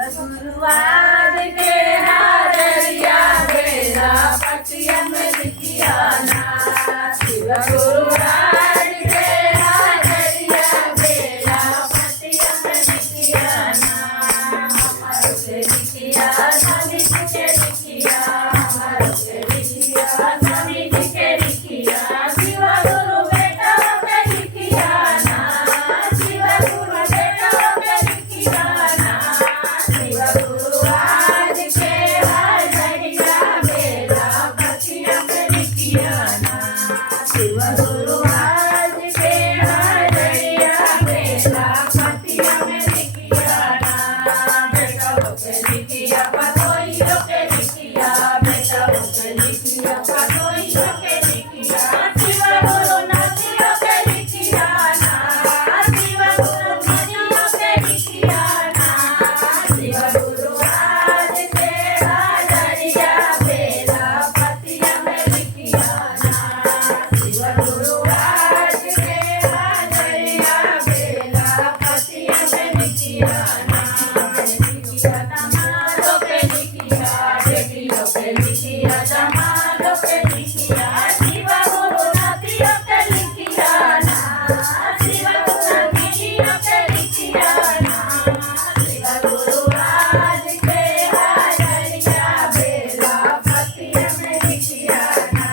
गुरुवार के हाजरिया बेला पतिया में लिखियाना शिव गुरुवार के हाजरिया बेला पतिया में लिखियाना हमारे से लिखिया सभी के लिखिया हमारे से लिखिया सभी के लिखिया शिव गुरु बेटा के लिखियाना शिव गुरु बेटा के लिखियाना शिव गुरुवार के हाजरिया बेला पतिया में लिखियाना शिव गुरुवार के हाजरिया बेला पतिया में लिखियाना बेटा के लिखिया पतोई के लिखिया बेटा के लिखिया पतोई के लिखिया शिव गुरु नदियों के लिखियाना शिव गुरु नदियों के लिखियाना शिव गुरुवार के हाजरिया बेला पतिया में लिखियाना शिव गुरुवार के हाजरिया बेला पतिया में लिखियाना लिखिया तमालो के लिखिया बेटियों के लिखिया तमालो के लिखिया शिव गुरु नदियों के लिखियाना शिव गुरु नदियों के लिखियाना शिव गुरुवार के हाजरिया बेला पतिया में लिखियाना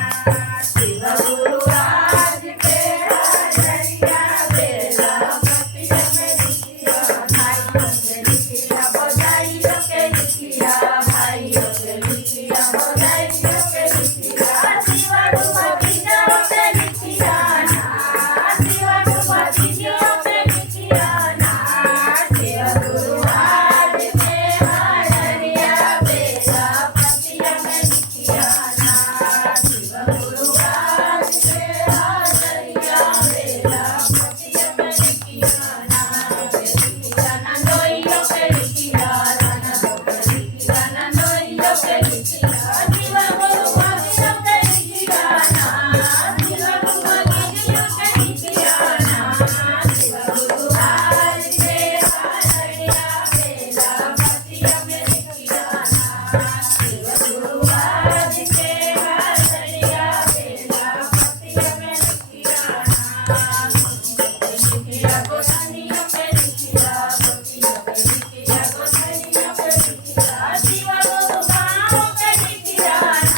शिव गुरुवार के हाजरिया बेला पतिया में लिखिया भाइयों के लिखिया भाइयों के लिखिया बधाइयों के लिखिया शिव गुरुवार के लिखियाना शिव गुरुवार के लिखियाना शिव गुरुवार के हाजरिया बेला पतिया में लिखियाना शिव गुरुवार के हाजरिया बेला पतिया में लिखियाना नंदोइयों के लिखिया नंदोइयों के लिखिया शिव गुरुवार के लिखियाना शिव गुरुवार के लिखियाना शिव गुरुवार के हाजरिया बेला पतिया में लिखियाना शिव गुरुवार के हाजरिया बेला पतिया में लिखियाना लिखिया गोसाइयों के लिखिया गोतियों के लिखिया गोसाइयों के लिखिया शिव गुरुवार के लिखियाना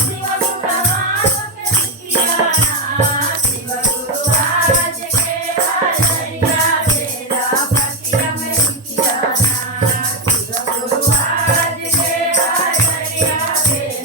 शिव गुरुवार के लिखियाना शिव गुरुवार के हाजरिया बेला पतिया में लिखियाना शिव गुरुवार के हाजरिया बेला